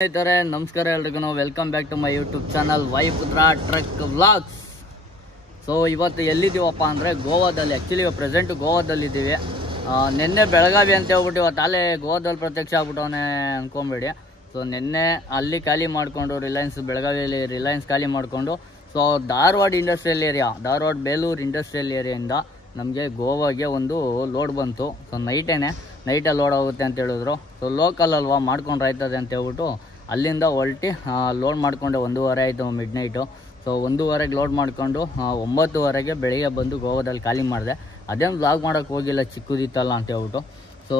ಸ್ನೇಹಿತರೆ ನಮಸ್ಕಾರ ಎಲ್ರಿಗೂ welcome back to my YouTube channel Vaiputra truck vlogs. So ಇವತ್ತು ಎಲ್ಲಿದ್ದೀವಪ್ಪ ಅಂದರೆ ಗೋವಾದಲ್ಲಿ. ಆ್ಯಕ್ಚುಲಿ ಪ್ರೆಸೆಂಟ್ ಗೋವಾದಲ್ಲಿದ್ದೀವಿ. ನಿನ್ನೆ ಬೆಳಗಾವಿ ಅಂತ ಹೇಳ್ಬಿಟ್ಟು ಇವತ್ತು ಅಲ್ಲೇ ಗೋವಾದಲ್ಲಿ ಪ್ರತ್ಯಕ್ಷ ಆಗ್ಬಿಟ್ಟವನೇ ಅಂದ್ಕೊಂಬೇಡಿ. ಸೊ ನಿನ್ನೆ ಅಲ್ಲಿ ಖಾಲಿ ಮಾಡಿಕೊಂಡು ಬೆಳಗಾವಿಯಲ್ಲಿ ರಿಲಯನ್ಸ್ ಖಾಲಿ ಮಾಡಿಕೊಂಡು so Dharwad industrial area, Dharwad Belur industrial ಏರಿಯಾಯಿಂದ ನಮಗೆ ಗೋವಾಗೆ ಒಂದು ಲೋಡ್ ಬಂತು. ಸೊ ನೈಟೇ ಲೋಡ್ ಆಗುತ್ತೆ ಅಂತ ಹೇಳಿದ್ರು. ಸೊ ಲೋಕಲ್ ಅಲ್ವಾ ಮಾಡ್ಕೊಂಡ್ರೆ ಆಯ್ತದೆ ಅಂತ ಹೇಳ್ಬಿಟ್ಟು ಅಲ್ಲಿಂದ ಹೊರಟಿ ಲೋಡ್ ಮಾಡಿಕೊಂಡೆ. 1:30 ಆಯಿತು ಮಿಡ್ ನೈಟು. ಸೊ 1:30ಗೆ ಲೋಡ್ ಮಾಡಿಕೊಂಡು 9:30ಗೆ ಬೆಳಿಗ್ಗೆ ಬಂದು ಗೋವಾದಲ್ಲಿ ಖಾಲಿ ಮಾಡಿದೆ. ಅದೇನು ವ್ಲಾಗ್ ಮಾಡೋಕ್ಕೆ ಹೋಗಿಲ್ಲ, ಚಿಕ್ಕದಿತ್ತಲ್ಲ ಅಂತ ಹೇಳ್ಬಿಟ್ಟು. ಸೊ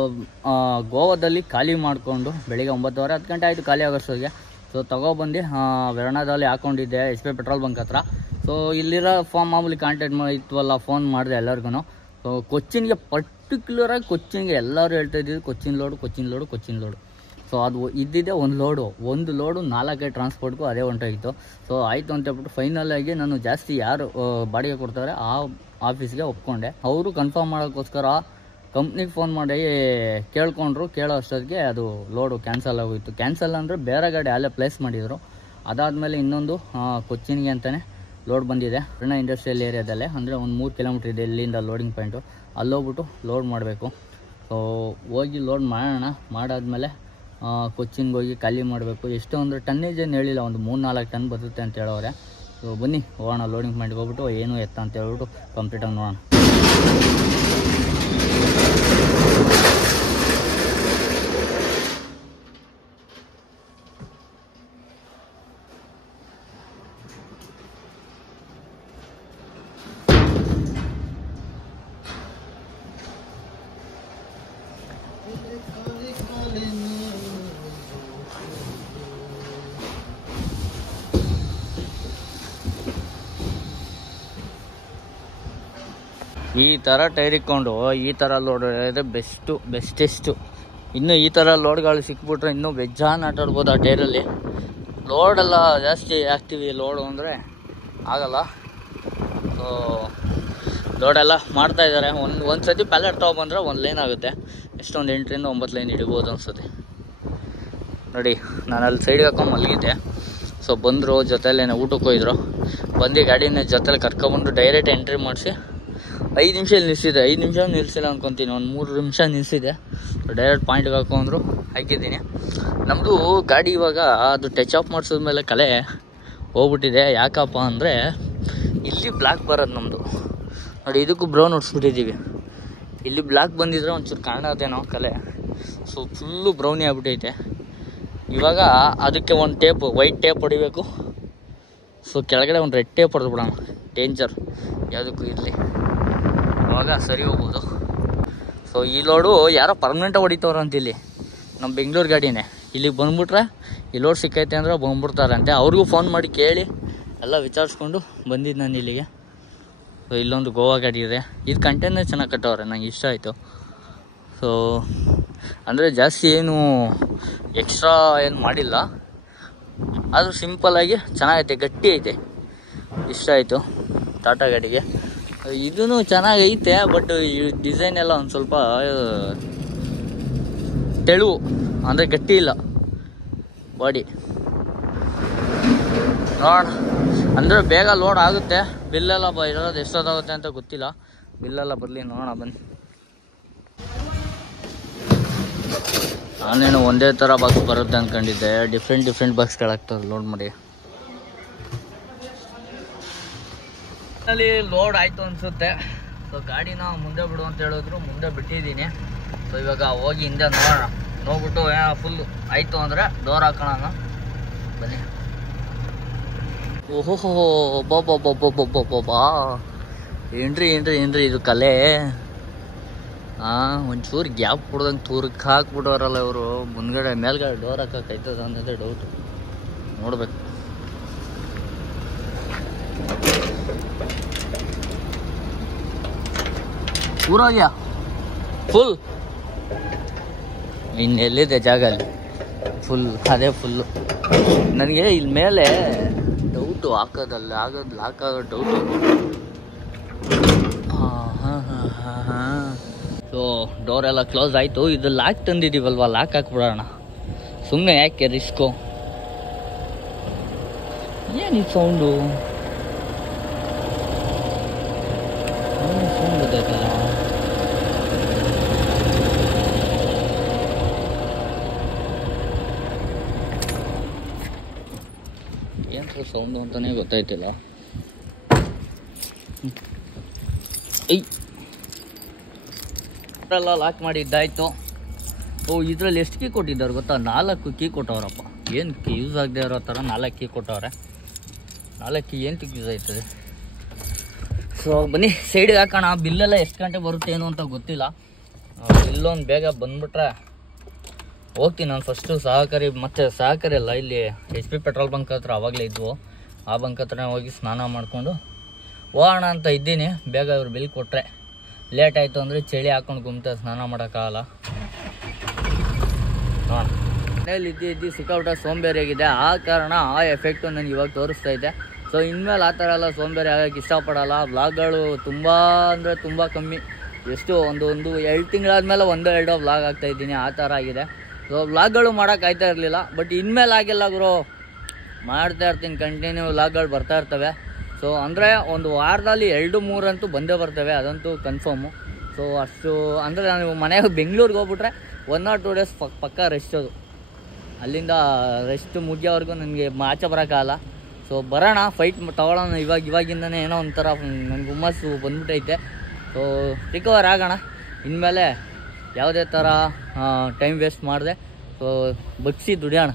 ಗೋವಾದಲ್ಲಿ ಖಾಲಿ ಮಾಡಿಕೊಂಡು ಬೆಳಿಗ್ಗೆ 9:30 10 ಗಂಟೆ ಆಯಿತು ಖಾಲಿ ಆಗೋಷ್ಟೊತ್ತಿಗೆ. ಸೊ ತೊಗೊಬಂದು ವೆರಣಾದಲ್ಲಿ ಹಾಕ್ಕೊಂಡಿದ್ದೆ SP ಪೆಟ್ರೋಲ್ ಬಂಕ್ ಹತ್ರ. ಸೊ ಇಲ್ಲಿರೋ ಮಾಮೂಲಿ ಕಾಂಟ್ಯಾಕ್ಟ್ ಇತ್ತವಲ್ಲ, ಫೋನ್ ಮಾಡಿದೆ ಎಲ್ಲರಿಗೂ. ಸೊ ಕೊಚ್ಚಿನ್ಗೆ ಪರ್ಟಿಕ್ಯುಲರಾಗಿ ಕೊಚ್ಚಿನ್ಗೆ ಎಲ್ಲರೂ ಹೇಳ್ತಾ ಇದ್ದಿದ್ದು ಕೊಚ್ಚಿನ್ ಲೋಡು. ಸೊ ಅದು ಇದ್ದಿದ್ದೆ ಒಂದು ಲೋಡು 4 ಟ್ರಾನ್ಸ್ಪೋರ್ಟ್ಗೂ ಅದೇ ಹೊಂಟೋಗಿತ್ತು. ಸೊ ಆಯಿತು ಅಂತ ಹೇಳ್ಬಿಟ್ಟು ಫೈನಲಾಗಿ ನಾನು ಜಾಸ್ತಿ ಯಾರು ಬಾಡಿಗೆ ಕೊಡ್ತಾರೆ ಆ ಆಫೀಸ್ಗೆ ಒಪ್ಕೊಂಡೆ. ಅವರು ಕನ್ಫರ್ಮ್ ಮಾಡೋಕ್ಕೋಸ್ಕರ ಕಂಪ್ನಿಗೆ ಫೋನ್ ಮಾಡಿ ಕೇಳ್ಕೊಂಡ್ರು. ಕೇಳೋ ಅಷ್ಟೊತ್ತಿಗೆ ಅದು ಲೋಡು ಕ್ಯಾನ್ಸಲ್ ಆಗೋಯಿತು. ಕ್ಯಾನ್ಸಲ್ ಅಂದರೆ ಬೇರೆ ಗಾಡಿ ಅಲ್ಲೇ ಪ್ಲೇಸ್ ಮಾಡಿದರು. ಅದಾದಮೇಲೆ ಇನ್ನೊಂದು ಕೊಚ್ಚಿನ್ಗೆ ಅಂತಲೇ ಲೋಡ್ ಬಂದಿದೆ. ಋಣ ಇಂಡಸ್ಟ್ರಿಯಲ್ ಏರಿಯಾದಲ್ಲೇ, ಅಂದರೆ ಒಂದು 3 ಕಿಲೋಮೀಟ್ರ್ ಇದೆ ಇಲ್ಲಿಂದ ಲೋಡಿಂಗ್ ಪಾಯಿಂಟು. ಅಲ್ಲೋಗ್ಬಿಟ್ಟು ಲೋಡ್ ಮಾಡಬೇಕು. ಸೊ ಹೋಗಿ ಲೋಡ್ ಮಾಡೋಣ. ಮಾಡಾದ್ಮೇಲೆ ಕೊಚ್ಚಿನ್ಗೆ ಹೋಗಿ ಖಾಲಿ ಮಾಡಬೇಕು. ಎಷ್ಟು ಅಂದರೆ ಟನ್ನೇಜ್ ಏನು ಹೇಳಿಲ್ಲ, ಒಂದು 3-4 ಟನ್ ಬರುತ್ತೆ ಅಂತ ಹೇಳೋರೆ. ಸೊ ಬನ್ನಿ ಹೋಗೋಣ, ಲೋಡಿಂಗ್ ಪಾಯಿಂಟ್ಗೆ ಹೋಗ್ಬಿಟ್ಟು ಏನು ಎತ್ತ ಅಂತ ಹೇಳ್ಬಿಟ್ಟು ಕಂಪ್ಲೀಟಾಗಿ ನೋಡೋಣ. ಈ ಥರ ಟೈರ್ ಇಕ್ಕೊಂಡು ಈ ಥರ ಲೋಡ್ ಹೊಡೆಯೋದೇ ಬೆಸ್ಟೆಸ್ಟು. ಇನ್ನು ಈ ಥರ ಲೋಡ್ಗಳು ಸಿಕ್ಬಿಟ್ರೆ ಇನ್ನೂ ಬೆಜ್ಜಾನ್ ಆಟಾಡ್ಬೋದು ಆ ಟೈರಲ್ಲಿ. ಲೋಡೆಲ್ಲ ಜಾಸ್ತಿ ಆಗ್ತೀವಿ ಲೋಡು ಅಂದರೆ ಆಗಲ್ಲ. ಸೊ ಲೋಡೆಲ್ಲ ಮಾಡ್ತಾಯಿದ್ದಾರೆ. ಒಂದು ಸತಿ ಪ್ಯಾಲೆಟ್ ತೊಗೊಬಂದರೆ 1 ಲೈನ್ ಆಗುತ್ತೆ. ಎಷ್ಟೊಂದು 8ರಿಂದ 9 ಲೈನ್ ಹಿಡಿಬೋದು ಅನ್ಸುತ್ತೆ. ನೋಡಿ, ನಾನು ಅಲ್ಲಿ ಸೈಡ್ಗೆ ಹಾಕೊಂಡು ಮಲಗಿದ್ದೆ. ಸೊ ಬಂದರು, ಜೊತೆಯಲ್ಲೇ ಊಟಕ್ಕೆ ಹೋಗಿದ್ರು. ಬಂದು ಗಾಡಿನ ಜೊತೆಲಿ ಕರ್ಕೊಬಂದು ಡೈರೆಕ್ಟ್ ಎಂಟ್ರಿ ಮಾಡಿಸಿ 5 ನಿಮಿಷ ಇಲ್ಲಿ ನಿಲ್ಲಿಸಿದೆ. 5 ನಿಮಿಷ ನಿಲ್ಲಿಸಿಲ್ಲ ಅಂದ್ಕೊತೀನಿ, ಒಂದು 3 ನಿಮಿಷ ನಿಲ್ಲಿಸಿದೆ. ಡೈರೆಕ್ಟ್ ಪಾಯಿಂಟ್ಗೆ ಹಾಕೊಂಡ್ರು, ಹಾಕಿದ್ದೀನಿ. ನಮ್ಮದು ಗಾಡಿ ಇವಾಗ ಅದು ಟಚ್ ಆಫ್ ಮಾಡಿಸಿದ್ಮೇಲೆ ಕಲೆ ಹೋಗ್ಬಿಟ್ಟಿದೆ. ಯಾಕಪ್ಪ ಅಂದರೆ ಇಲ್ಲಿ ಬ್ಲ್ಯಾಕ್ ಬರೋದು ನಮ್ಮದು. ನೋಡಿ, ಇದಕ್ಕೂ ಬ್ರೌನ್ ಹೊಡ್ಸ್ಬಿಟ್ಟಿದ್ದೀವಿ. ಇಲ್ಲಿ ಬ್ಲ್ಯಾಕ್ ಬಂದಿದ್ರೆ ಒಂಚೂರು ಕಾಣೋದೇನೋ ಕಲೆ. ಸೊ ಫುಲ್ಲು ಬ್ರೌನಿ ಆಗ್ಬಿಟ್ಟೈತೆ. ಇವಾಗ ಅದಕ್ಕೆ ಒಂದು ಟೇಪ್, ವೈಟ್ ಟೇಪ್ ಹೊಡಿಬೇಕು. ಸೊ ಕೆಳಗಡೆ ಒಂದು ರೆಡ್ ಟೇಪ್ ಹೊಡೆದ್ಬಿಡೋಣ, ಡೇಂಜರ್ ಯಾವುದಕ್ಕೂ ಇರಲಿ, ಆವಾಗ ಸರಿ ಹೋಗ್ಬೋದು. ಸೊ ಈ ಲೋಡು ಯಾರೋ ಪರ್ಮನೆಂಟಾಗಿ ಹೊಡಿತವ್ರು ಅಂತ ಇಲ್ಲಿ ನಮ್ಮ ಬೆಂಗಳೂರು ಗಾಡಿನೇ. ಇಲ್ಲಿಗೆ ಬಂದುಬಿಟ್ರೆ ಈ ಲೋಡ್ ಸಿಕ್ಕೈತೆ ಅಂದರೆ ಬಂದ್ಬಿಡ್ತಾರಂತೆ. ಅವ್ರಿಗೂ ಫೋನ್ ಮಾಡಿ ಕೇಳಿ ಎಲ್ಲ ವಿಚಾರಿಸ್ಕೊಂಡು ಬಂದಿದ್ದು ನಾನು ಇಲ್ಲಿಗೆ. ಸೊ ಇಲ್ಲೊಂದು ಗೋವಾ ಗಾಡಿ ಇದೆ. ಇದು ಕಂಟೈನರ್ ಚೆನ್ನಾಗಿ ಕಟ್ಟವ್ರೆ, ನಂಗೆ ಇಷ್ಟ ಆಯಿತು. ಸೊ ಅಂದರೆ ಜಾಸ್ತಿ ಏನು ಎಕ್ಸ್ಟ್ರಾ ಏನು ಮಾಡಿಲ್ಲ, ಆದರೂ ಸಿಂಪಲ್ಲಾಗಿ ಚೆನ್ನಾಗೈತೆ, ಗಟ್ಟಿ ಐತೆ, ಇಷ್ಟ ಆಯಿತು ಟಾಟಾ ಗಾಡಿಗೆ. ಇದೂ ಚೆನ್ನಾಗೈತೆ, ಬಟ್ ಈ ಡಿಸೈನ್ ಎಲ್ಲ ಒಂದು ಸ್ವಲ್ಪ ತೆಳು, ಅಂದರೆ ಗಟ್ಟಿ ಇಲ್ಲ ಬಾಡಿ. ನೋಡೋಣ, ಅಂದರೆ ಬೇಗ ಲೋಡ್ ಆಗುತ್ತೆ. ಬಿಲ್ಲೆಲ್ಲ ಇರೋದು ಎಷ್ಟೊತ್ತಾಗುತ್ತೆ ಅಂತ ಗೊತ್ತಿಲ್ಲ. ಬಿಲ್ಲೆಲ್ಲ ಬರಲಿ, ನೋಡೋಣ ಬನ್ನಿ. ನಾನೇನು ಒಂದೇ ಥರ ಬಾಕ್ಸ್ ಬರುತ್ತೆ ಅಂದ್ಕೊಂಡಿದ್ದೆ. ಡಿಫ್ರೆಂಟ್ ಬಾಕ್ಸ್ಗಳಾಗ್ತದೆ ಲೋಡ್ ಮಾಡಿ. ಅಲ್ಲಿ ಲೋಡ್ ಆಯಿತು ಅನಿಸುತ್ತೆ. ಸೊ ಗಾಡಿನ ಮುಂದೆ ಬಿಡು ಅಂತ ಹೇಳಿದ್ರು, ಮುಂದೆ ಬಿಟ್ಟಿದ್ದೀನಿ. ಸೊ ಇವಾಗ ಹೋಗಿ ಹಿಂದೆ ನೋಡೋಣ. ನೋಡ್ಬಿಟ್ಟು ಫುಲ್ ಆಯಿತು ಅಂದರೆ ಡೋರ್ ಹಾಕೋಣ. ಬನ್ನಿ. ಓಹೋ ಬಾ ಏನ್ರಿ ಇದು ಕಲೆ. ಒಂಚೂರು ಗ್ಯಾಪ್ ಕೊಡ್ದಂಗೆ ತೂರಕ್ಕೆ ಹಾಕ್ಬಿಟ್ಟವರಲ್ಲ ಇವರು. ಮುಂದ್ಗಡೆ ಮೇಲ್ಗಡೆ ಡೋರ್ ಹಾಕೈತದ ಅನ್ನೋದೇ ಡೌಟು. ನೋಡ್ಬೇಕು. ಊರಾಗ್ಯಾ ಫುಲ್ ಇನ್ನೆಲ್ಲಿದೆ ಜಾಗ ಅಲ್ಲಿ ಫುಲ್, ಅದೇ ಫುಲ್ಲು. ನನಗೆ ಇಲ್ಲಿ ಮೇಲೆ ಡೌಟು ಹಾಕೋದಲ್ಲ, ಆಗೋದು ಲಾಕ್ ಆಗೋ ಡೌಟು. ಸೊ ಡೋರೆಲ್ಲ ಕ್ಲೋಸ್ ಆಯಿತು. ಇದು ಲಾಕ್ ತಂದಿದ್ದೀವಲ್ವ, ಲಾಕ್ ಹಾಕ್ಬಿಡೋಣ. ಸುಮ್ಮನೆ ಯಾಕೆ ರಿಸ್ಕು. ಏನಿದು ಸೌಂಡು? ಸೌಂಡ್ ಗೊತ್ತಾಯ್ತಲ್ಲ. ಏನು ಸೌಂಡು ಅಂತಾನೆ ಗೊತ್ತಾಯ್ತಿಲ್ಲ. ಎಲ್ಲ ಲಾಕ್ ಮಾಡಿದ್ದಾಯ್ತು. ಇದ್ರಲ್ಲಿ ಎಷ್ಟು ಕೀ ಕೊಟ್ಟಿದ್ದಾರೆ ಗೊತ್ತಾ? 4 ಕೀ ಕೊಟ್ಟವ್ರಪ್ಪ. ಏನು ಕೀ ಯೂಸ್ ಆಗದೆ ಇರೋ ಥರ 4 ಕೀ ಕೊಟ್ಟವ್ರೆ. 4 ಕೀ ಏನು ಯೂಸ್ ಆಯ್ತದೆ? ಸೊ ಬನ್ನಿ ಸೈಡ್ಗೆ ಹಾಕೋಣ. ಬಿಲ್ಲೆಲ್ಲ ಎಷ್ಟು ಗಂಟೆ ಬರುತ್ತೆ ಏನು ಅಂತ ಗೊತ್ತಿಲ್ಲ. ಬಿಲ್ಲೊಂದು ಬೇಗ ಬಂದ್ಬಿಟ್ರೆ ಹೋಗ್ತೀನಿ ನಾನು. ಫಸ್ಟು ಸಹಕಾರಿ ಅಲ್ಲ, ಇಲ್ಲಿ HP ಪೆಟ್ರೋಲ್ ಬಂಕ್ ಹತ್ರ ಆವಾಗಲೇ ಇದ್ವು. ಆ ಬಂಕ್ ಹತ್ರ ಹೋಗಿ ಸ್ನಾನ ಮಾಡಿಕೊಂಡು ಹೋಗೋಣ ಅಂತ ಇದ್ದೀನಿ. ಬೇಗ ಇವ್ರು ಬಿಲ್ ಕೊಟ್ಟರೆ ಲೇಟ್ ಆಯಿತು ಅಂದರೆ ಚಳಿ ಹಾಕೊಂಡು ಗುಮ್ತಾ ಸ್ನಾನ ಮಾಡೋಕ್ಕಾಗಲ್ಲ. ನೋಡೋಣ. ಮನೇಲಿ ಇದ್ದು ಸಿಕ್ಕಾಪಟ್ಟೆ ಸೋಂಬೇರಿಯಾಗಿದೆ. ಆ ಕಾರಣ ಆ ಎಫೆಕ್ಟು ನನಗೆ ಇವಾಗ ತೋರಿಸ್ತಾ ಇದೆ. ಸೊ ಇನ್ಮೇಲೆ ಆ ಥರ ಎಲ್ಲ ಸೋಂಬೇರಿ ಆಗೋಕ್ಕೆ ಇಷ್ಟಪಡಲ್ಲ. ವ್ಲಾಗ್ಗಳು ತುಂಬ ಅಂದರೆ ತುಂಬ ಕಮ್ಮಿ. ಎಷ್ಟು ಒಂದು 2 ತಿಂಗಳಾದ್ಮೇಲೆ 1-2 ವ್ಲಾಗ್ ಆಗ್ತಾಯಿದ್ದೀನಿ. ಆ ಥರ ಆಗಿದೆ. ಸೊ ವ್ಲಾಗ್ಗಳು ಮಾಡೋಕ್ಕಾಯ್ತಾ ಇರಲಿಲ್ಲ. ಬಟ್ ಇನ್ಮೇಲೆ ಆಗಿಲ್ಲ ಗುರು, ಮಾಡ್ತಾ ಇರ್ತೀನಿ. ಕಂಟಿನ್ಯೂ ವ್ಲಾಗ್ಗಳು ಬರ್ತಾ ಇರ್ತವೆ. ಸೊ ಅಂದರೆ ಒಂದು ವಾರದಲ್ಲಿ 2-3 ಅಂತೂ ಬಂದೇ ಬರ್ತವೆ, ಅದಂತೂ ಕನ್ಫರ್ಮು. ಸೊ ಅಷ್ಟು ಅಂದರೆ ನಾನು ಮನೆಗೆ ಬೆಂಗಳೂರಿಗೆ ಹೋಗ್ಬಿಟ್ರೆ 1 or 2 ಡೇಸ್ ಪಕ್ಕ ರೆಸ್ಟ್. ಅದು ಅಲ್ಲಿಂದ ರೆಸ್ಟ್ ಮುಗಿಯೋವರೆಗೂ ನನಗೆ ಆಚೆ ಬರೋಕ್ಕಾಗಲ್ಲ. ಸೊ ಬರೋಣ, ಫೈಟ್ ತಗೊಳ್ಳೋಣ. ಇವಾಗಿಂದನೇ ಏನೋ ಒಂಥರ ನನಗೆ ಹುಮ್ಮಸ್ಸು ಬಂದ್ಬಿಟ್ಟೈತೆ. ಸೊ ರಿಕವರ್ ಆಗೋಣ. ಇನ್ಮೇಲೆ ಯಾವುದೇ ಥರ ಟೈಮ್ ವೇಸ್ಟ್ ಮಾಡಿದೆ ಸೊ ಬಗ್ಸಿ ದುಡಿಯೋಣ,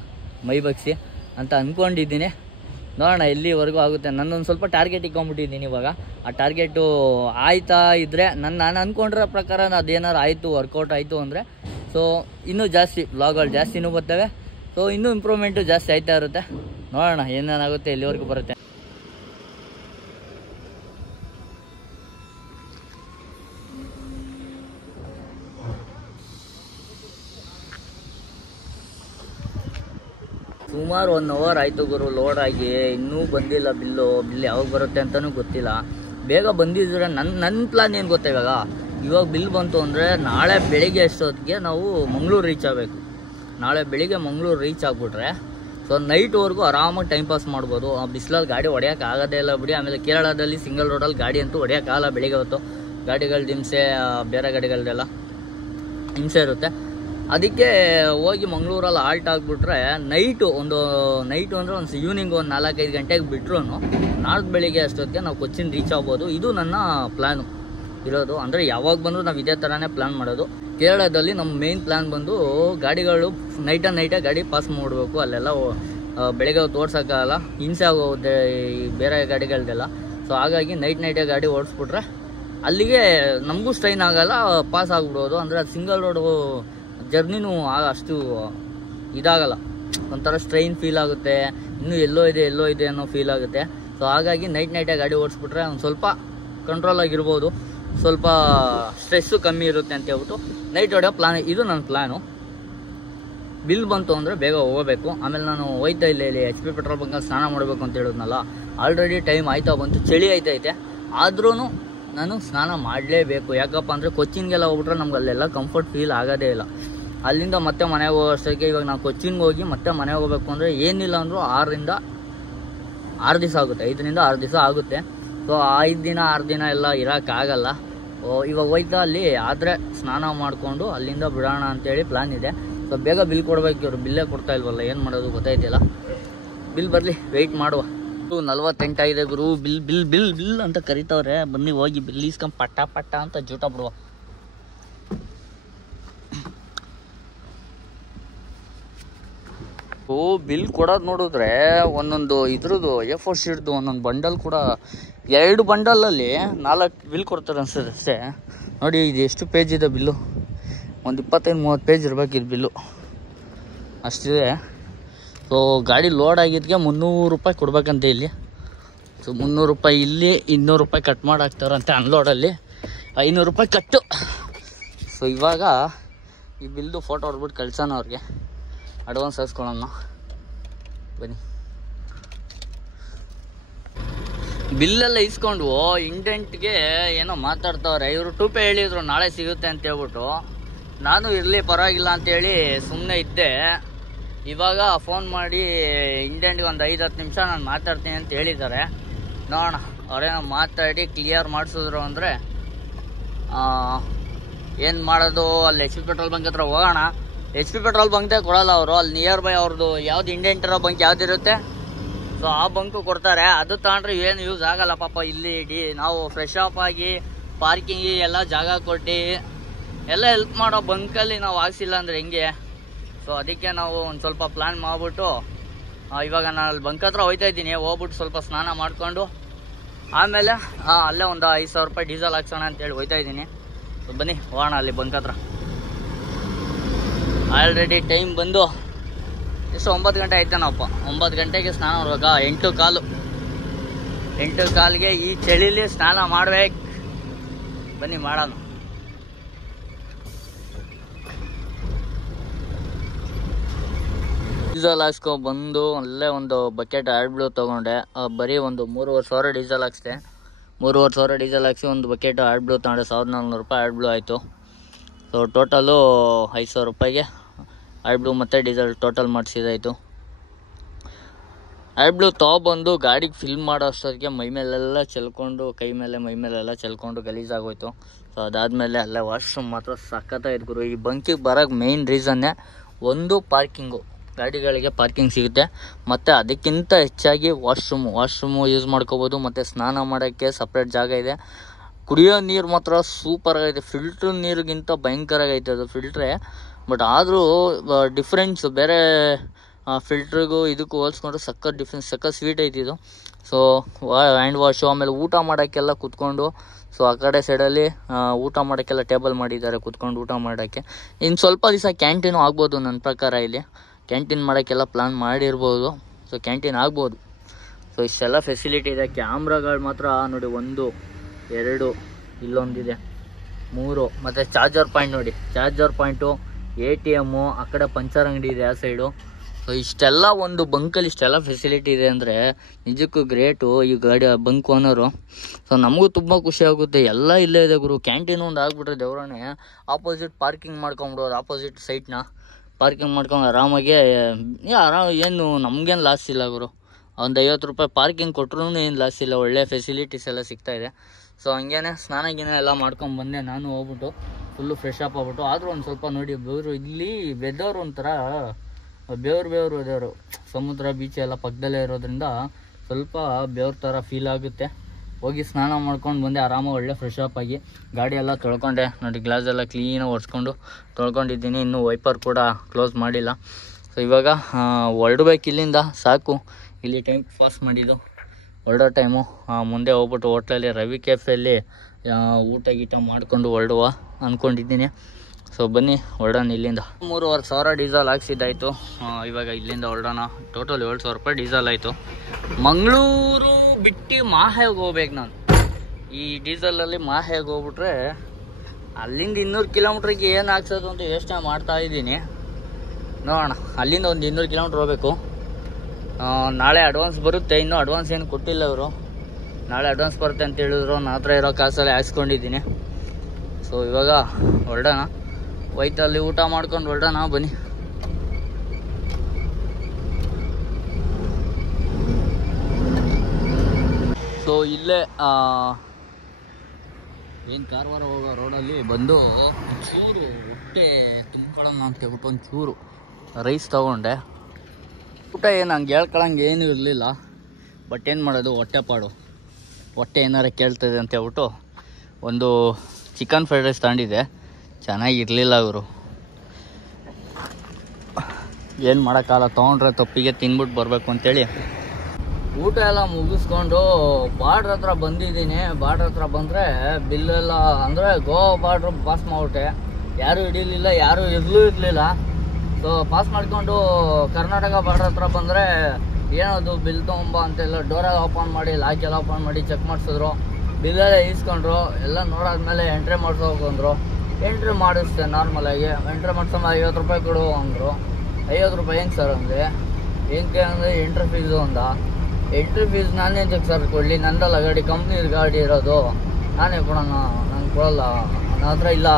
ಮೈ ಬಗ್ಸಿ ಅಂತ ಅಂದ್ಕೊಂಡಿದ್ದೀನಿ. ನೋಡೋಣ ಎಲ್ಲಿವರೆಗೂ ಆಗುತ್ತೆ. ನನ್ನೊಂದು ಸ್ವಲ್ಪ ಟಾರ್ಗೆಟ್ ಇಟ್ಕೊಂಡ್ಬಿಟ್ಟಿದ್ದೀನಿ ಇವಾಗ. ಆ ಟಾರ್ಗೆಟು ಆಯ್ತಾ ಇದ್ದರೆ ನಾನು ಅಂದ್ಕೊಂಡಿರೋ ಪ್ರಕಾರ ಅದೇನಾರು ಆಯಿತು, ವರ್ಕೌಟ್ ಆಯಿತು ಅಂದರೆ ಸೊ ಇನ್ನೂ ಜಾಸ್ತಿ ವ್ಲಾಗ್ಗಳು ಜಾಸ್ತಿನೂ ಬರ್ತವೆ. ಸೊ ಇನ್ನೂ ಇಂಪ್ರೂವ್ಮೆಂಟು ಜಾಸ್ತಿ ಆಯ್ತಾ ಇರುತ್ತೆ. ನೋಡೋಣ ಏನೇನಾಗುತ್ತೆ, ಎಲ್ಲಿವರೆಗೂ ಬರುತ್ತೆ. ಸುಮಾರು 1 hour ಆಯಿತು ಗುರು ಲೋಡ್ ಆಗಿ. ಇನ್ನೂ ಬಂದಿಲ್ಲ ಬಿಲ್ಲು ಯಾವಾಗ ಬರುತ್ತೆ ಅಂತಲೂ ಗೊತ್ತಿಲ್ಲ. ಬೇಗ ಬಂದಿದ್ರೆ ನನ್ನ ಪ್ಲಾನ್ ಏನು ಗೊತ್ತಾ? ಇವಾಗ ಬಿಲ್ ಬಂತು ಅಂದರೆ ನಾಳೆ ಬೆಳಿಗ್ಗೆ ಅಷ್ಟೊತ್ತಿಗೆ ನಾವು ಮಂಗಳೂರು ರೀಚ್ ಆಗಬೇಕು. ನಾಳೆ ಬೆಳಿಗ್ಗೆ ಮಂಗಳೂರು ರೀಚ್ ಆಗಿಬಿಟ್ರೆ ಸೊ ನೈಟ್ವರೆಗೂ ಆರಾಮಾಗಿ ಟೈಮ್ ಪಾಸ್ ಮಾಡ್ಬೋದು. ಆ ಬಿಸಿಲಲ್ಲಿ ಗಾಡಿ ಹೊಡೆಯೋಕೆ ಆಗೋದೇ ಇಲ್ಲ ಬಿಡಿ. ಆಮೇಲೆ ಕೇರಳದಲ್ಲಿ ಸಿಂಗಲ್ ರೋಡಲ್ಲಿ ಗಾಡಿ ಅಂತೂ ಹೊಡೆಯೋಕ್ಕಾಗಲ್ಲ ಬೆಳಿಗ್ಗೆ ಹೊತ್ತು. ಗಾಡಿಗಳ್ದು ಹಿಂಸೆ, ಬೇರೆ ಗಾಡಿಗಳದೆಲ್ಲ ಹಿಂಸೆ ಇರುತ್ತೆ. ಅದಕ್ಕೆ ಹೋಗಿ ಮಂಗಳೂರಲ್ಲಿ ಆಲ್ಟ್ ಆಗಿಬಿಟ್ರೆ ನೈಟು ಅಂದರೆ ಒಂದು ಈವ್ನಿಂಗ್ 4-5 ಗಂಟೆಗೆ ಬಿಟ್ರೂ ನಾಳೆ ಬೆಳಿಗ್ಗೆ ಅಷ್ಟೊತ್ತಿಗೆ ನಾವು ಕೊಚ್ಚಿನ್ ರೀಚ್ ಆಗ್ಬೋದು. ಇದು ನನ್ನ ಪ್ಲ್ಯಾನು ಇರೋದು. ಅಂದರೆ ಯಾವಾಗ ಬಂದರೂ ನಾವು ಇದೇ ಥರನೇ ಪ್ಲ್ಯಾನ್ ಮಾಡೋದು. ಕೇರಳದಲ್ಲಿ ನಮ್ಮ ಮೇನ್ ಪ್ಲ್ಯಾನ್ ಬಂದು ಗಾಡಿಗಳು ನೈಟೇ ಗಾಡಿ ಪಾಸ್ ಮಾಡಬೇಕು. ಅಲ್ಲೆಲ್ಲ ಬೆಳಗ್ಗೆ ಹೊತ್ತು ಓಡ್ಸೋಕ್ಕಾಗಲ್ಲ, ಹಿಂಸೆ ಆಗೋಗುತ್ತೆ ಈ ಬೇರೆ ಗಾಡಿಗಳದೆಲ್ಲ. ಸೊ ಹಾಗಾಗಿ ನೈಟೇ ಗಾಡಿ ಓಡಿಸ್ಬಿಟ್ರೆ ಅಲ್ಲಿಗೆ ನಮಗೂ ಸ್ಟ್ರೈನ್ ಆಗೋಲ್ಲ, ಪಾಸ್ ಆಗಿಬಿಡೋದು. ಅಂದರೆ ಅದು ಸಿಂಗಲ್ ರೋಡು ಜರ್ನಿನೂ ಅಷ್ಟು ಇದಾಗಲ್ಲ, ಒಂಥರ ಸ್ಟ್ರೈನ್ ಫೀಲ್ ಆಗುತ್ತೆ. ಇನ್ನೂ ಎಲ್ಲೋ ಇದೆ ಅನ್ನೋ ಫೀಲ್ ಆಗುತ್ತೆ. ಸೊ ಹಾಗಾಗಿ ನೈಟೇ ಗಾಡಿ ಓಡಿಸ್ಬಿಟ್ರೆ ಒಂದು ಸ್ವಲ್ಪ ಕಂಟ್ರೋಲಾಗಿರ್ಬೋದು, ಸ್ವಲ್ಪ ಸ್ಟ್ರೆಸ್ಸು ಕಮ್ಮಿ ಇರುತ್ತೆ ಅಂತ ಹೇಳ್ಬಿಟ್ಟು ನೈಟ್ ಹೊಡೆಯೋ ಪ್ಲಾನ್. ಇದು ನನ್ನ ಪ್ಲ್ಯಾನು. ಬಿಲ್ ಬಂತು ಅಂದರೆ ಬೇಗ ಹೋಗಬೇಕು. ಆಮೇಲೆ ನಾನು ಹೋಯ್ತಾ ಇಲ್ಲಿ HP ಪೆಟ್ರೋಲ್ ಬಂಕಲ್ಲಿ ಸ್ನಾನ ಮಾಡಬೇಕು ಅಂತ ಹೇಳಿದ್ನಲ್ಲ, ಆಲ್ರೆಡಿ ಟೈಮ್ ಆಯ್ತಾ ಬಂತು, ಚಳಿ ಆಯ್ತೈತೆ. ಆದ್ರೂ ನಾನು ಸ್ನಾನ ಮಾಡಲೇಬೇಕು. ಯಾಕಪ್ಪ ಅಂದರೆ ಕೊಚ್ಚಿನ್ಗೆಲ್ಲ ಹೋಗ್ಬಿಟ್ರೆ ನಮ್ಗೆ ಅಲ್ಲೆಲ್ಲ ಕಂಫರ್ಟ್ ಫೀಲ್ ಆಗೋದೇ ಇಲ್ಲ. ಅಲ್ಲಿಂದ ಮತ್ತೆ ಮನೆಗೆ ಹೋಗೋಷ್ಟಕ್ಕೆ ಇವಾಗ ನಾವು ಕೊಚ್ಚಿನ್ಗೆ ಹೋಗಿ ಮತ್ತೆ ಮನೆಗೆ ಹೋಗಬೇಕು ಅಂದರೆ ಏನಿಲ್ಲ ಅಂದರೂ 6 ದಿವಸ ಆಗುತ್ತೆ, 5ರಿಂದ 6 ದಿವಸ ಆಗುತ್ತೆ. ಸೊ 5 ದಿನ 6 ದಿನ ಎಲ್ಲ ಇರೋಕ್ಕಾಗಲ್ಲ. ಇವಾಗ ಹೋಯ್ತಾ ಅಲ್ಲಿ ಆದರೆ ಸ್ನಾನ ಮಾಡಿಕೊಂಡು ಅಲ್ಲಿಂದ ಬಿಡೋಣ ಅಂತೇಳಿ ಪ್ಲ್ಯಾನ್ ಇದೆ. ಸೊ ಬೇಗ ಬಿಲ್ ಕೊಡ್ಬೇಕು. ಇವರು ಬಿಲ್ಲೇ ಕೊಡ್ತಾ ಇಲ್ವಲ್ಲ, ಏನು ಮಾಡೋದು ಗೊತ್ತಾಯ್ತಿಲ್ಲ. ಬಿಲ್ ಬರಲಿ, ವೆಯ್ಟ್ ಮಾಡುವ. 48 ಆಗಿದೆ ಗುರು. ಬಿಲ್ ಅಂತ ಕರಿತವ್ರೆ. ಬನ್ನಿ ಹೋಗಿ ಬಿಲ್ ಇಸ್ಕೊಂಡು ಪಟ್ಟ ಅಂತ ಜೂಟ ಬಿಡುವ. ಬಿಲ್ ಕೊಡೋದು ನೋಡಿದ್ರೆ ಒಂದೊಂದು ಇದ್ರದ್ದು A4 ಶೀಟ್ದು ಒಂದೊಂದು ಬಂಡಲ್ ಕೂಡ 2 ಬಂಡಲಲ್ಲಿ 4 ಬಿಲ್ ಕೊಡ್ತಾರೆ ಅನ್ಸುತ್ತೆ ಅಷ್ಟೇ. ನೋಡಿ ಇದು ಎಷ್ಟು ಪೇಜ್ ಇದೆ ಬಿಲ್ಲು, ಒಂದು 25-30 ಪೇಜ್ ಇರ್ಬೇಕು ಇದು ಬಿಲ್ಲು, ಅಷ್ಟಿದೆ. ಸೊ ಗಾಡಿ ಲೋಡ್ ಆಗಿದ್ದಕ್ಕೆ 300 ರೂಪಾಯಿ ಕೊಡ್ಬೇಕಂತೆ ಇಲ್ಲಿ. ಸೊ 300 ರೂಪಾಯಿ ಇಲ್ಲಿ, 200 ರೂಪಾಯಿ ಕಟ್ ಮಾಡಾಕ್ತಾರಂತೆ ಅನ್ಲೋಡಲ್ಲಿ, 500 ರೂಪಾಯಿ ಕಟ್ಟು. ಸೊ ಇವಾಗ ಈ ಬಿಲ್ದು ಫೋಟೋ ಹೊಡ್ಬಿಟ್ಟು ಕಳ್ಸೋಣ ಅವ್ರಿಗೆ, ಅಡ್ವಾನ್ಸ್ ಹಾಕ್ಸ್ಕೊಳ್ಳೋಣ. ಬನ್ನಿ. ಬಿಲ್ಲೆಲ್ಲ ಇಸ್ಕೊಂಡು ಇಂಡೆಂಟ್ಗೆ ಏನೋ ಮಾತಾಡ್ತಾವ್ರೆ ಇವರು. 2 ಪೇ ಹೇಳಿದ್ರು ನಾಳೆ ಸಿಗುತ್ತೆ ಅಂತ ಹೇಳ್ಬಿಟ್ಟು. ನಾನು ಇರಲಿ ಪರವಾಗಿಲ್ಲ ಅಂತೇಳಿ ಸುಮ್ಮನೆ ಇದ್ದೆ. ಇವಾಗ ಫೋನ್ ಮಾಡಿ ಇಂಡಿಯನ್ಗೆ ಒಂದು 5-10 ನಿಮಿಷ ನಾನು ಮಾತಾಡ್ತೀನಿ ಅಂತ ಹೇಳಿದ್ದಾರೆ. ನೋಡೋಣ ಅವರೇನೋ ಮಾತಾಡಿ ಕ್ಲಿಯರ್ ಮಾಡಿಸಿದ್ರು ಅಂದರೆ ಏನು ಮಾಡೋದು. ಅಲ್ಲಿ HP ಪೆಟ್ರೋಲ್ ಬಂಕ್ ಹತ್ರ ಹೋಗೋಣ. HP ಪೆಟ್ರೋಲ್ ಬಂಕ್ದೇ ಕೊಡಲ್ಲ ಅವರು, ಅಲ್ಲಿ ನಿಯರ್ ಬೈ ಅವ್ರದ್ದು ಯಾವ್ದು ಇಂಡಿಯನ್ ಇರೋ ಬಂಕ್ ಯಾವ್ದಿರುತ್ತೆ ಸೊ ಆ ಬಂಕು ಕೊಡ್ತಾರೆ. ಅದು ತಗೊಂಡ್ರೆ ಏನು ಯೂಸ್ ಆಗಲ್ಲ ಪಾಪ. ಇಲ್ಲಿ ನಾವು ಫ್ರೆಶ್ ಅಪ್ ಆಗಿ ಪಾರ್ಕಿಂಗ್ ಎಲ್ಲ ಜಾಗ ಕೊಟ್ಟು ಎಲ್ಲ ಹೆಲ್ಪ್ ಮಾಡೋ ಬಂಕಲ್ಲಿ ನಾವು ಹಾಕ್ಸಿಲ್ಲ ಅಂದರೆ ಹೆಂಗೆ. ಸೊ ಅದಕ್ಕೆ ನಾವು ಒಂದು ಸ್ವಲ್ಪ ಪ್ಲ್ಯಾನ್ ಮಾಡಿಬಿಟ್ಟು ಇವಾಗ ನಾನು ಅಲ್ಲಿ ಬಂಕ್ ಹತ್ರ ಹೋಗ್ತಾ ಇದ್ದೀನಿ. ಹೋಗ್ಬಿಟ್ಟು ಸ್ವಲ್ಪ ಸ್ನಾನ ಮಾಡಿಕೊಂಡು ಆಮೇಲೆ ಅಲ್ಲೇ ಒಂದು 5,000 ರೂಪಾಯಿ ಡೀಸೆಲ್ ಹಾಕ್ಸೋಣ ಅಂತೇಳಿ ಹೋಗ್ತಾ ಇದ್ದೀನಿ. ಸೊ ಬನ್ನಿ ಹೋಗೋಣ ಅಲ್ಲಿ ಬಂಕ್ ಹತ್ರ. ಆಲ್ರೆಡಿ ಟೈಮ್ ಬಂದು ಎಷ್ಟು 9 ಗಂಟೆ ಆಯ್ತಾನಪ್ಪ. 9 ಗಂಟೆಗೆ ಸ್ನಾನ ಮಾಡುವಾಗ 8:15ಗೆ ಈ ಚಳಿಲಿ ಸ್ನಾನ ಮಾಡ್ಬೇಕು. ಬನ್ನಿ ಮಾಡೋಣ. ಡೀಸೆಲ್ ಹಾಕ್ಸ್ಕೊ ಬಂದು ಅಲ್ಲೇ ಒಂದು ಬಕೆಟ್ AdBlue ತೊಗೊಂಡೆ. ಬರೀ ಒಂದು 3,500 ಡೀಸೆಲ್ ಹಾಕ್ಸಿದೆ. 3,500 ಡೀಸೆಲ್ ಹಾಕ್ಸಿ ಒಂದು ಬಕೆಟ್ AdBlue ತೊಗೊಂಡೆ. 1,400 ರೂಪಾಯಿ AdBlue ಆಯಿತು. ಸೊ ಟೋಟಲು 5,000 ರೂಪಾಯಿಗೆ AdBlue ಮತ್ತು ಡೀಸೆಲ್ ಟೋಟಲ್ ಮಾಡಿಸಿದಾಯಿತು. AdBlue ತೊಗೊಬಂದು ಗಾಡಿಗೆ ಫಿಲ್ ಮಾಡೋ ಅಷ್ಟೊತ್ತಿಗೆ ಮೈ ಮೇಲೆಲ್ಲ ಚೆಲ್ಕೊಂಡು, ಕೈ ಮೇಲೆ ಮೈ ಮೇಲೆಲ್ಲ ಚೆಲ್ಕೊಂಡು ಗಲೀಜಾಗೋಯ್ತು. ಸೊ ಅದಾದಮೇಲೆ ಅಲ್ಲೇ ವಾಶ್ರೂಮ್ ಮಾತ್ರ ಸಖತ್ತಾಗಿತ್ತು ಗುರು. ಈ ಬಂಕಿಗೆ ಬರೋಕ್ಕೆ ಮೇಯ್ನ್ ರೀಸನ್ನೇ ಒಂದು ಪಾರ್ಕಿಂಗು, ಗಾಡಿಗಳಿಗೆ ಪಾರ್ಕಿಂಗ್ ಸಿಗುತ್ತೆ, ಮತ್ತು ಅದಕ್ಕಿಂತ ಹೆಚ್ಚಾಗಿ ವಾಶ್ರೂಮು ಯೂಸ್ ಮಾಡ್ಕೋಬೋದು. ಮತ್ತು ಸ್ನಾನ ಮಾಡೋಕ್ಕೆ ಸಪ್ರೇಟ್ ಜಾಗ ಇದೆ. ಕುಡಿಯೋ ನೀರು ಮಾತ್ರ ಸೂಪರ್ ಆಗೈತೆ. ಫಿಲ್ಟ್ರ್ ನೀರಿಗಿಂತ ಭಯಂಕರ ಆಗೈತೆ ಅದು ಫಿಲ್ಟ್ರೇ. ಬಟ್ ಆದರೂ ಡಿಫ್ರೆನ್ಸು ಬೇರೆ ಫಿಲ್ಟ್ರಿಗೂ ಇದಕ್ಕೂ ಹೋಲಿಸ್ಕೊಂಡ್ರೆ ಸಖತ್ ಡಿಫ್ರೆನ್ಸ್, ಸಖತ್ ಸ್ವೀಟ್ ಐತಿ ಇದು. ಸೊ ಹ್ಯಾಂಡ್ ವಾಶು, ಆಮೇಲೆ ಊಟ ಮಾಡೋಕ್ಕೆಲ್ಲ ಕೂತ್ಕೊಂಡು, ಸೊ ಆ ಕಡೆ ಸೈಡಲ್ಲಿ ಊಟ ಮಾಡೋಕ್ಕೆಲ್ಲ ಟೇಬಲ್ ಮಾಡಿದ್ದಾರೆ ಕೂತ್ಕೊಂಡು ಊಟ ಮಾಡೋಕ್ಕೆ. ಇನ್ನು ಸ್ವಲ್ಪ ದಿವಸ ಕ್ಯಾಂಟೀನು ಆಗ್ಬೋದು ನನ್ನ ಪ್ರಕಾರ. ಇಲ್ಲಿ ಕ್ಯಾಂಟೀನ್ ಮಾಡೋಕ್ಕೆಲ್ಲ ಪ್ಲ್ಯಾನ್ ಮಾಡಿರ್ಬೋದು. ಸೊ ಕ್ಯಾಂಟೀನ್ ಆಗ್ಬೋದು. ಸೊ ಇಷ್ಟೆಲ್ಲ ಫೆಸಿಲಿಟಿ ಇದೆ. ಕ್ಯಾಮ್ರಾಗಳು ಮಾತ್ರ ನೋಡಿ, 1, 2 ಇಲ್ಲೊಂದಿದೆ, 3, ಮತ್ತು ಚಾರ್ಜರ್ ಪಾಯಿಂಟ್ ನೋಡಿ, ಚಾರ್ಜರ್ ಪಾಯಿಂಟು, ATM, ಆ ಕಡೆ ಪಂಚರ್ ಅಂಗಡಿ ಇದೆ ಆ ಸೈಡು. ಸೊ ಇಷ್ಟೆಲ್ಲ ಒಂದು ಬಂಕಲ್ಲಿ ಇಷ್ಟೆಲ್ಲ ಫೆಸಿಲಿಟಿ ಇದೆ ಅಂದರೆ ನಿಜಕ್ಕೂ ಗ್ರೇಟು ಈ ಗಾಡಿ ಬಂಕ್ ಓನರು. ಸೊ ನಮಗೂ ತುಂಬ ಖುಷಿ ಆಗುತ್ತೆ. ಎಲ್ಲ ಇಲ್ಲೇ ಇದೆ ಗುರು. ಕ್ಯಾಂಟೀನು ಒಂದು ಆಗಿಬಿಟ್ರೆ ದೇವ್ರೇ, ಆಪೋಸಿಟ್ ಪಾರ್ಕಿಂಗ್ ಮಾಡ್ಕೊಂಬಿಡೋದು. ಆಪೋಸಿಟ್ ಸೈಟ್ನ ಪಾರ್ಕಿಂಗ್ ಮಾಡ್ಕೊಂಡು ಆರಾಮಾಗಿ ಏನು ನಮಗೇನು ಲಾಸ್ ಇಲ್ಲ ಗುರು. ಒಂದು 50 ರೂಪಾಯಿ ಪಾರ್ಕಿಂಗ್ ಕೊಟ್ಟರು ಏನು ಲಾಸ್ ಇಲ್ಲ. ಒಳ್ಳೆ ಫೆಸಿಲಿಟೀಸ್ ಎಲ್ಲ ಸಿಗ್ತಾಯಿದೆ. ಸೊ ಹಂಗೇನೆ ಸ್ನಾನ ಎಲ್ಲ ಮಾಡ್ಕೊಂಡು ಬಂದೆ ನಾನು. ಹೋಗ್ಬಿಟ್ಟು ಫುಲ್ಲು ಫ್ರೆಶ್ ಅಪ್ ಆಗ್ಬಿಟ್ಟು. ಆದರೂ ಒಂದು ಸ್ವಲ್ಪ ನೋಡಿ ಬೆವರು, ಇಲ್ಲಿ ವೆದರ್ ಒಂಥರ ಬೆವರು ಸಮುದ್ರ ಬೀಚ್ ಎಲ್ಲ ಪಕ್ಕದಲ್ಲೇ ಇರೋದ್ರಿಂದ ಸ್ವಲ್ಪ ಬೆವ್ರ ಥರ ಫೀಲ್ ಆಗುತ್ತೆ. ಹೋಗಿ ಸ್ನಾನ ಮಾಡ್ಕೊಂಡು ಬಂದೆ ಆರಾಮಾಗಿ, ಒಳ್ಳೆ ಫ್ರೆಶ್ ಅಪ್ ಆಗಿ. ಗಾಡಿ ಎಲ್ಲ ತೊಳ್ಕೊಂಡೆ ನೋಡಿ, ಗ್ಲಾಸ್ ಎಲ್ಲ ಕ್ಲೀನಾಗಿ ಒರೆಸ್ಕೊಂಡು ತೊಳ್ಕೊಂಡಿದ್ದೀನಿ. ಇನ್ನೂ ವೈಪರ್ ಕೂಡ ಕ್ಲೋಸ್ ಮಾಡಿಲ್ಲ. ಸೊ ಇವಾಗ ಹೊರಡ್ಬೇಕು ಇಲ್ಲಿಂದ. ಸಾಕು, ಇಲ್ಲಿ ಟೈಮ್ ಪಾಸ್ ಮಾಡಿದ್ದು. ಹೊರಡೋ ಟೈಮು ಮುಂದೆ ಹೋಗ್ಬಿಟ್ಟು ಹೋಟ್ಲಲ್ಲಿ ರವಿ ಕೆಫೆಯಲ್ಲಿ ಊಟ ಗೀಟ ಮಾಡಿಕೊಂಡು ಹೊರಡುವ ಅಂದ್ಕೊಂಡಿದ್ದೀನಿ. ಸೊ ಬನ್ನಿ ಹೊರಡೋಣ ಇಲ್ಲಿಂದ. 3,500 ಡೀಸೆಲ್ ಹಾಕ್ಸಿದ್ದಾಯಿತು. ಇವಾಗ ಇಲ್ಲಿಂದ ಹೊರಡೋಣ. ಟೋಟಲ್ 7,000 ರೂಪಾಯಿ ಡೀಸೆಲ್ ಆಯಿತು. ಮಂಗಳೂರು ಬಿಟ್ಟು ಮಾಹೆಗೆ ಹೋಗ್ಬೇಕು ನಾನು. ಈ ಡೀಸೆಲಲ್ಲಿ ಮಾಹೆಗೆ ಹೋಗ್ಬಿಟ್ರೆ ಅಲ್ಲಿಂದ 200 ಕಿಲೋಮೀಟ್ರಿಗೆ ಏನು ಹಾಕ್ಸೋದು ಅಂತ ಯೋಚನೆ ಮಾಡ್ತಾ ಇದ್ದೀನಿ. ನೋಡೋಣ, ಅಲ್ಲಿಂದ ಒಂದು 200 ಕಿಲೋಮೀಟ್ರ್ ಹೋಗಬೇಕು. ನಾಳೆ ಅಡ್ವಾನ್ಸ್ ಬರುತ್ತೆ. ಇನ್ನೂ ಅಡ್ವಾನ್ಸ್ ಏನು ಕೊಟ್ಟಿಲ್ಲ ಅವರು. ನಾಳೆ ಅಡ್ವಾನ್ಸ್ ಬರುತ್ತೆ ಅಂತ ಹೇಳಿದ್ರು. ನನ್ನ ಹತ್ರ ಇರೋ ಕಾಸಲ್ಲಿ ಹಾಕ್ಸ್ಕೊಂಡಿದ್ದೀನಿ. ಸೊ ಇವಾಗ ಹೊರಡೋಣ. ವೈತಲ್ಲಿ ಊಟ ಮಾಡ್ಕೊಂಡು ಹೊರಡೋಣ ಬನ್ನಿ. ಸೊ ಇಲ್ಲೇ ಏನು ಕಾರವಾರ ಹೋಗೋ ರೋಡಲ್ಲಿ ಬಂದು ಒಂಚೂರು ಹೊಟ್ಟೆ ತುಂಬ್ಕೊಳ್ಳೋಣ ಅಂತ ಹೇಳ್ಬಿಟ್ಟು ಒಂಚೂರು ರೈಸ್ ತೊಗೊಂಡೆ. ಊಟ ಏನು ಹಂಗೆ ಹೇಳ್ಕೊಳಂಗೆ ಏನೂ ಇರಲಿಲ್ಲ. ಬಟ್ ಏನು ಮಾಡೋದು, ಹೊಟ್ಟೆ ಏನಾರ ಕೇಳ್ತದೆ ಅಂತ ಹೇಳ್ಬಿಟ್ಟು ಒಂದು ಚಿಕನ್ ಫ್ರೈಡ್ ರೈಸ್ ತಗೊಂಡಿದ್ದೆ. ಚೆನ್ನಾಗಿರಲಿಲ್ಲ ಅವರು. ಏನು ಮಾಡೋಕ್ಕಾಗಲ್ಲ, ತೊಗೊಂಡ್ರೆ ತಪ್ಪಿಗೆ ತಿನ್ಬಿಟ್ಟು ಬರಬೇಕು ಅಂತೇಳಿ ಊಟ ಎಲ್ಲ ಮುಗಿಸ್ಕೊಂಡು ಬಾರ್ಡ್ರ್ ಹತ್ರ ಬಂದಿದ್ದೀನಿ. ಬಾರ್ಡ್ರ್ ಹತ್ರ ಬಂದರೆ ಬಿಲ್ಲೆಲ್ಲ ಅಂದರೆ ಗೋವಾ ಬಾರ್ಡ್ರ್ ಪಾಸ್ ಮಾಡಿಬಿಟ್ಟೆ. ಯಾರೂ ಹಿಡೀಲಿಲ್ಲ, ಯಾರೂ ಇರಲಿಲ್ಲ. ಸೊ ಪಾಸ್ ಮಾಡಿಕೊಂಡು ಕರ್ನಾಟಕ ಬಾರ್ಡ್ರ್ ಹತ್ರ ಬಂದರೆ ಏನದು ಬಿಲ್ ತೊಗೊಂಬ ಅಂತೆಲ್ಲ ಡೋರೆಲ್ಲ ಓಪನ್ ಮಾಡಿ, ಲಾಕೆಲ್ಲ ಓಪನ್ ಮಾಡಿ ಚೆಕ್ ಮಾಡಿಸಿದ್ರು. ಬಿಲ್ಲೆಲ್ಲ ಈಸ್ಕೊಂಡ್ರು. ಎಲ್ಲ ನೋಡಾದ್ಮೇಲೆ ಎಂಟ್ರಿ ಮಾಡಿಸೋಕಂದ್ರು. ಎಂಟ್ರಿ ಮಾಡಿಸ್ದೆ ನಾರ್ಮಲಾಗಿ. ಎಂಟ್ರಿ ಮಾಡಿಸೋಣ 50 ರೂಪಾಯಿ ಕೊಡು ಅಂದರು. 50 ರೂಪಾಯಿ ಹೆಂಗೆ ಸರ್ ಅಂದೆ. ಹೆಂಗೆ ಅಂದರೆ ಎಂಟ್ರಿ ಫೀಸು ಅಂದ. ಎಂಟ್ರಿ ಫೀಸ್ ನಾನೇ ಚೆಕ್ ಸರ್ ಕೊಡಲಿ, ನಂದಲ್ಲ ಗಾಡಿ, ಕಂಪ್ನಿದು ಗಾಡಿ ಇರೋದು, ನಾನೇ ಕೊಡೋಣ. ನಂಗೆ ಕೊಡಲ್ಲ, ನನ್ನ ಹತ್ರ ಇಲ್ಲ.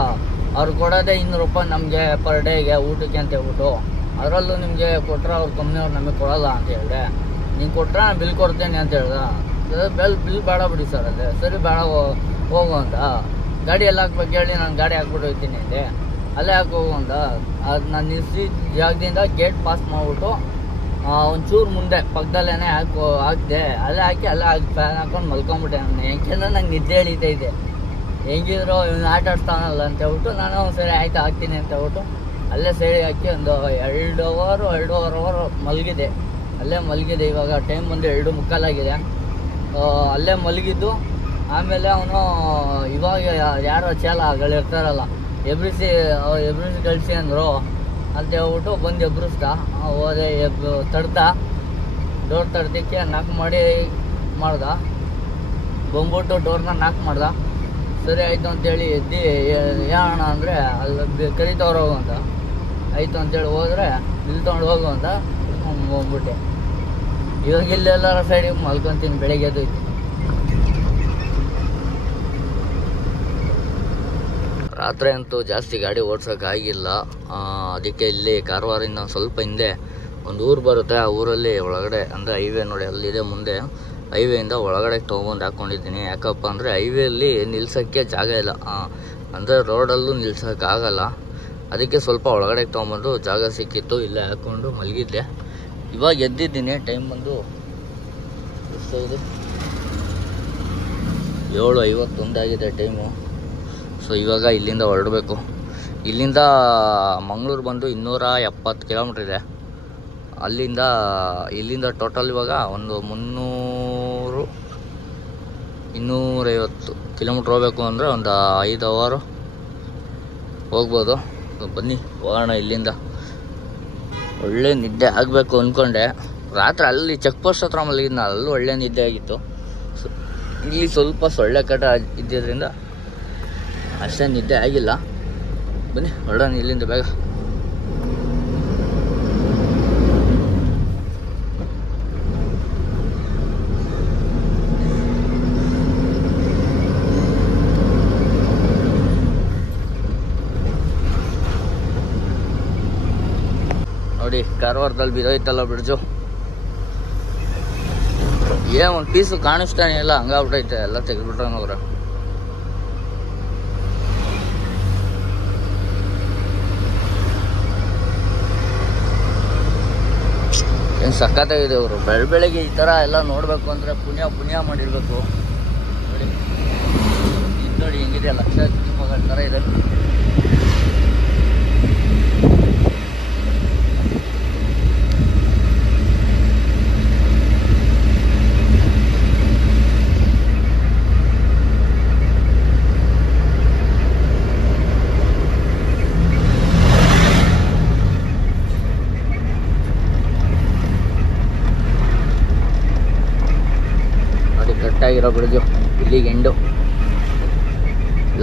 ಅವ್ರು ಕೊಡೋದೇ 200 ರೂಪಾಯಿ ನಮಗೆ ಪರ್ ಡೇಗೆ ಊಟಕ್ಕೆ ಅಂತ ಹೇಳ್ಬಿಟ್ಟು. ಅದರಲ್ಲೂ ನಿಮಗೆ ಕೊಟ್ಟರೆ ಅವ್ರ ಕಂಪ್ನಿಯವ್ರು ನಮಗೆ ಕೊಡಲ್ಲ ಅಂತ ಹೇಳಿದೆ. ನೀನು ಕೊಟ್ಟರೆ ನಾನು ಬಿಲ್ ಕೊಡ್ತೇನೆ ಅಂತ ಹೇಳ್ದೆ. ಬಿಲ್ ಬೇಡ ಬಿಡಿ ಸರ್ ಅಲ್ಲೇ. ಸರಿ ಬೇಡ ಹೋಗು ಅಂತ. ಗಾಡಿ ಎಲ್ಲ ಹಾಕ್ಬೇಕು ಹೇಳಿ, ನಾನು ಗಾಡಿ ಹಾಕ್ಬಿಟ್ಟು ಹೋಗ್ತೀನಿ ಅಂದೆ. ಅಲ್ಲೇ ಹಾಕಿ ಹೋಗು ಅಂತ. ಅದು ನಾನು ನಿಲ್ಸಿದ ಜಾಗದಿಂದ ಗೇಟ್ ಪಾಸ್ ಮಾಡಿಬಿಟ್ಟು ಒಂಚೂರು ಮುಂದೆ ಪಕ್ಕದಲ್ಲೇ ಹಾಕಿದೆ. ಅಲ್ಲೇ ಹಾಕಿ ಫ್ಯಾನ್ ಹಾಕೊಂಡು ಮಲ್ಕೊಂಬಿಟ್ಟೆ ನಾನು. ಯಾಕೆಂದ್ರೆ ನಂಗೆ ನಿದ್ದೆ ಎಳೀತೈತೆ. ಹೆಂಗಿದ್ರು ಇವ್ನು ಆಟ ಆಡ್ತಾನಲ್ಲ ಅಂತ ಹೇಳ್ಬಿಟ್ಟು ನಾನು ಸರಿ ಆಯ್ತು ಹಾಕ್ತೀನಿ ಅಂತ ಹೇಳ್ಬಿಟ್ಟು ಅಲ್ಲೇ ಸೈಡಿಗೆ ಹಾಕಿ ಒಂದು 2.5 ಅವರ್ ಮಲಗಿದೆ. ಅಲ್ಲೇ ಮಲಗಿದೆ. ಇವಾಗ ಟೈಮ್ ಬಂದು 2:45 ಅಲ್ಲೇ ಮಲಗಿದ್ದು. ಆಮೇಲೆ ಅವನು ಇವಾಗ ಯಾರೋ ಚಾಲಗಳಿರ್ತಾರಲ್ಲ ಎಬ್ರಿಸಿ ಕಳಿಸಿ ಅಂದರು ಅಂತ ಹೇಳ್ಬಿಟ್ಟು ಬಂದು ಎಬ್ರಿಸ್ದ. ಹೋದೆ ಡೋರ್ ತಡ್ದಕ್ಕೆ ನಾಕ್ ಮಾಡಿ ಮಾಡ್ದ. ಬಂದ್ಬಿಟ್ಟು ಡೋರ್ನ ನಾಕ್ ಮಾಡ್ದ. ಸರಿ ಆಯಿತು ಅಂತೇಳಿ ಎದ್ದು ಯಾಣ ಅಂದರೆ ಅಲ್ಲಿ ಕರಿತವ್ರು ಹೋಗು ಅಂತ. ಆಯಿತು ಅಂತೇಳಿ ಹೋದರೆ ಇಲ್ಲಿ ತೊಗೊಂಡು ಹೋಗು ಅಂತ ಹೋಗ್ಬಿಟ್ಟೆ. ಇವಾಗ ಇಲ್ಲೆಲ್ಲರ ಸೈಡಿಗೆ ಮಲ್ಕೊತೀನಿ ಬೆಳಿಗ್ಗೆ ಎದ್ದು. ರಾತ್ರಿ ಅಂತೂ ಜಾಸ್ತಿ ಗಾಡಿ ಓಡ್ಸೋಕ್ಕಾಗಿಲ್ಲ. ಅದಕ್ಕೆ ಇಲ್ಲಿ ಕಾರವಾರಿಂದ ಸ್ವಲ್ಪ ಹಿಂದೆ ಒಂದು ಊರು ಬರುತ್ತೆ. ಆ ಊರಲ್ಲಿ ಒಳಗಡೆ ಅಂದರೆ ಹೈವೇ ನೋಡಿ ಅಲ್ಲಿದೆ ಮುಂದೆ. ಹೈವೇಯಿಂದ ಒಳಗಡೆ ತೊಗೊಂಡು ಹಾಕ್ಕೊಂಡಿದ್ದೀನಿ. ಯಾಕಪ್ಪ ಅಂದರೆ ಹೈವೇಲಿ ನಿಲ್ಸೋಕ್ಕೆ ಜಾಗ ಇಲ್ಲ. ಅಂದರೆ ರೋಡಲ್ಲೂ ನಿಲ್ಸೋಕ್ಕಾಗಲ್ಲ. ಅದಕ್ಕೆ ಸ್ವಲ್ಪ ಒಳಗಡೆ ತೊಗೊಂಬಂದು ಜಾಗ ಸಿಕ್ಕಿತ್ತು, ಇಲ್ಲೇ ಹಾಕ್ಕೊಂಡು ಮಲಗಿದ್ದೆ. ಇವಾಗ ಎದ್ದಿದ್ದೀನಿ. ಟೈಮ್ ಬಂದು 7:51 ಆಗಿದೆ ಟೈಮು. ಸೊ ಇವಾಗ ಇಲ್ಲಿಂದ ಹೊರಡಬೇಕು. ಇಲ್ಲಿಂದ ಮಂಗಳೂರು ಬಂದು 270 ಕಿಲೋಮೀಟ್ರ್ ಇದೆ. ಇಲ್ಲಿಂದ ಟೋಟಲ್ ಇವಾಗ ಒಂದು 250 ಕಿಲೋಮೀಟ್ರ್ ಹೋಗ್ಬೇಕು ಅಂದರೆ ಒಂದು 5 ಅವರ್ ಹೋಗ್ಬೋದು. ಬನ್ನಿ ಹೋಗೋಣ. ಇಲ್ಲಿಂದ ಒಳ್ಳೆ ನಿದ್ದೆ ಆಗಬೇಕು ಅಂದ್ಕೊಂಡೆ. ರಾತ್ರಿ ಅಲ್ಲಿ ಚೆಕ್ ಪೋಸ್ಟ್ ಹತ್ರ ಮಲಗಿದ್ನ, ಅಲ್ಲೂ ಒಳ್ಳೆ ನಿದ್ದೆ ಆಗಿತ್ತು. ಇಲ್ಲಿ ಸ್ವಲ್ಪ ಸೊಳ್ಳೆ ಕಟ ಇದ್ದಿದ್ದರಿಂದ ಅಷ್ಟೇ ನಿದ್ದೆ ಆಗಿಲ್ಲ. ಬನ್ನಿ ಹೊರಡೋಣ ಇಲ್ಲಿಂದ ಬೇಗ. ನೋಡಿ ಕಾರವಾರದಲ್ಲಿ ಬಿದ್ದೋಯ್ತಲ್ಲ ಬ್ರಿಡ್ಜು. ಏನು ಒಂದು ಪೀಸು ಕಾಣಿಸ್ತಾನೆ ಇಲ್ಲ, ಹಂಗಾಗ್ಬಿಟ್ಟೈತೆ. ಎಲ್ಲ ತೆಗೆದ್ಬಿಟ್ರೆ ನೋಡ್ರೆ ಏನು ಸಖತ್ತಾಗಿದೆ. ಅವರು ಬೆಳಗ್ಗೆ ಈ ಥರ ಎಲ್ಲ ನೋಡಬೇಕು ಅಂದರೆ ಪುಣ್ಯ ಮಾಡಿರ್ಬೇಕು. ನೋಡಿ ಇದು ನೋಡಿ ಹೆಂಗಿದೆ, ಲಕ್ಷ ರೂಪಾಯಿ ಥರ ಇದೆ. ಕಟ್ಟಾಗಿರೋ ಬ್ರಿಡ್ಜು ಇಲ್ಲಿಗೆ ಎಂಡು.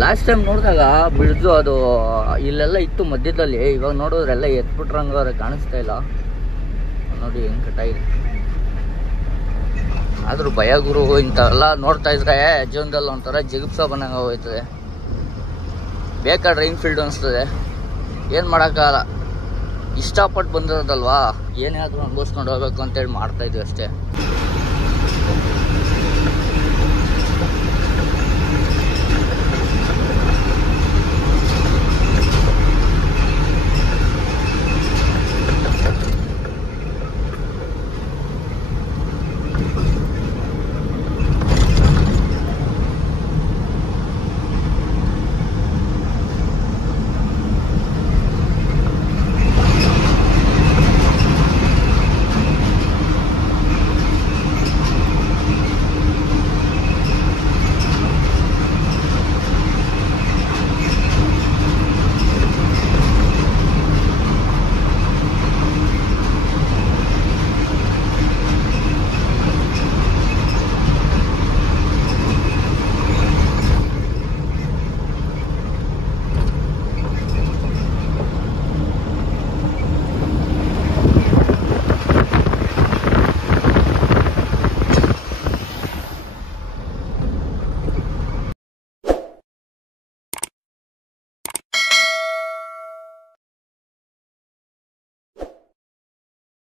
ಲಾಸ್ಟ್ ಟೈಮ್ ನೋಡಿದಾಗ ಬ್ರಿಡ್ಜು ಅದು ಇಲ್ಲೆಲ್ಲ ಇತ್ತು ಮಧ್ಯದಲ್ಲಿ. ಇವಾಗ ನೋಡಿದ್ರೆಲ್ಲ ಎತ್ಬಿಟ್ರಂಗೆ ಕಾಣಿಸ್ತಾ ಇಲ್ಲ. ನೋಡಿ ಹೆಂಗೆ ಕಟ್ಟಾಗಿದೆ. ಆದರೂ ಭಯ ಗುರು, ಇಂಥವೆಲ್ಲ ನೋಡ್ತಾ ಇದ್ರೆ ಜೀವನದಲ್ಲಿ ಒಂಥರ ಜಿಗುಪ್ಸ ಬಂದಂಗೆ ಹೋಗ್ತದೆ. ಬೇಕಾದ್ರೆ ಇನ್ಫೀಲ್ಡ್ ಅನಿಸ್ತದೆ. ಏನು ಮಾಡೋಕ್ಕಾಗಲ್ಲ. ಇಷ್ಟಪಟ್ಟು ಬಂದಿರೋದಲ್ವಾ, ಏನೇ ಆದರೂ ಅನುಭವಿಸ್ಕೊಂಡು ಹೋಗ್ಬೇಕು ಅಂತೇಳಿ ಮಾಡ್ತಾಯಿದ್ವಿ ಅಷ್ಟೇ.